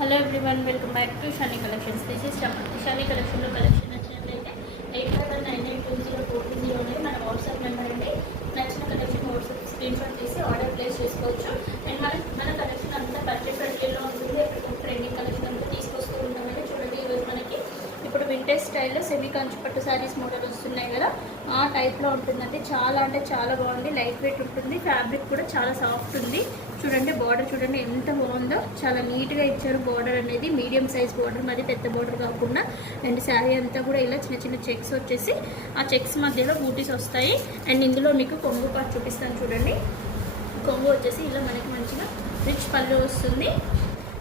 Hello everyone, welcome back to Shani collections. This is Shani కలెక్షన్లో collection నచ్చినట్లయితే 85992042 అనేది మన వాట్సాప్ నెంబర్ అండి. నచ్చిన కలెక్షన్ వాట్సాప్ స్క్రీన్షాట్ తీసి ఆర్డర్ ప్లేస్ చేసుకోవచ్చు. అండ్ మన కలెక్షన్ అంతా బడ్జెట్ ఫ్రెండ్లీలో ఉంటుంది. ఎప్పటికప్పుడు ట్రెండింగ్ కలెక్షన్ అంతా తీసుకొస్తూ ఉంటామండి. చూడండి, ఈరోజు మనకి ఇప్పుడు వింటేజ్ స్టైల్లో సెమీ కంచి పట్టు శారీస్ మోడల్ వస్తున్నాయి కదా, ఆ టైప్లో ఉంటుందండి. చాలా అంటే చాలా బాగుంది, లైట్ వెయిట్ ఉంటుంది, ఫ్యాబ్రిక్ కూడా చాలా సాఫ్ట్ ఉంది. చూడండి, బార్డర్ చూడండి ఎంత బాగుందో, చాలా నీట్గా ఇచ్చారు. బార్డర్ అనేది మీడియం సైజ్ బార్డర్, మరి పెద్ద బార్డర్ కాకుండా. అండ్ శారీ అంతా కూడా ఇలా చిన్న చిన్న చెక్స్ వచ్చేసి, ఆ చెక్స్ మధ్యలో బూటీస్ వస్తాయి. అండ్ ఇందులో మీకు కొంగు పాటు చూపిస్తాను చూడండి. కొంగు వచ్చేసి ఇలా మనకి మంచిగా రిచ్ పళ్ళు వస్తుంది.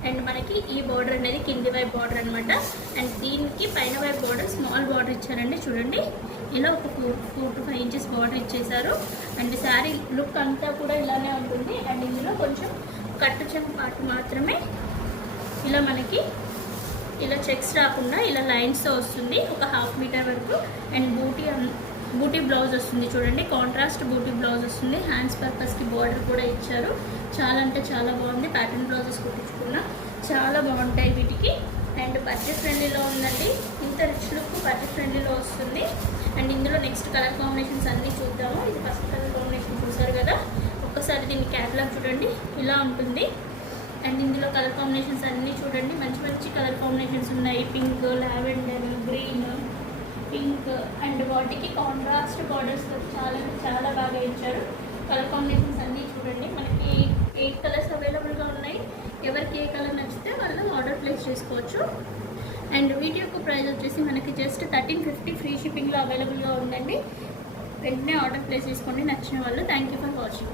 అండ్ మనకి ఈ బార్డర్ అనేది కింది వైపు బార్డర్ అనమాట. అండ్ దీనికి పైన వైపు బార్డర్ స్మాల్ బార్డర్ ఇచ్చారండి. చూడండి, ఇలా ఒక 4 to 5 ఇంచెస్ బార్డర్ ఇచ్చేసారు. అండ్ శారీ లుక్ అంతా కూడా ఇలానే ఉంటుంది. అండ్ ఇందులో కొంచెం కట్టు చెంగు పాటు మాత్రమే ఇలా మనకి ఇలా చెక్స్ రాకుండా ఇలా లైన్స్తో వస్తుంది, ఒక 1/2 మీటర్ వరకు. అండ్ బూటీ బ్లౌజ్ వస్తుంది. చూడండి, కాంట్రాస్ట్ బూటీ బ్లౌజ్ వస్తుంది. హ్యాండ్స్ పర్పస్కి బార్డర్ కూడా ఇచ్చారు. చాలా అంటే చాలా బాగుంది. ప్యాటర్న్ బ్లౌజెస్ కుట్టించుకున్నా చాలా బాగుంటాయి వీటికి. అండ్ బడ్జెట్ ఫ్రెండ్లీలో ఉందండి. ఇంత రిచ్ లుక్ బడ్జెట్ ఫ్రెండ్లీలో వస్తుంది. అండ్ ఇందులో నెక్స్ట్ కలర్ కాంబినేషన్స్ అన్నీ చూద్దాము. ఇది ఫస్ట్ కలర్ కాంబినేషన్ చూసారు కదా, ఒక్కసారి దీన్ని క్యాటలాగ్ చూడండి, ఇలా ఉంటుంది. అండ్ ఇందులో కలర్ కాంబినేషన్స్ అన్నీ చూడండి, మంచి మంచి కలర్ కాంబినేషన్స్ ఉన్నాయి. Pink, lavender, green, pink. And వాటికి కాంట్రాస్ట్ బార్డర్స్ చాలా చాలా బాగా ఇచ్చారు. కలర్ కాంబినేషన్స్ అన్నీ చూడండి. మనకి 8 కలర్స్ అవైలబుల్గా ఉన్నాయి. ఎవరికి ఏ కలర్ నచ్చితే వాళ్ళు ఆర్డర్ ప్లేస్ చేసుకోవచ్చు. అండ్ వీటి యొక్క ప్రైస్ వచ్చేసి మనకి జస్ట్ 1350 ఫ్రీ షిప్పింగ్లో అవైలబుల్గా ఉందండి. వెంటనే ఆర్డర్ ప్లేస్ చేసుకోండి నచ్చిన వాళ్ళు. Thank you for watching.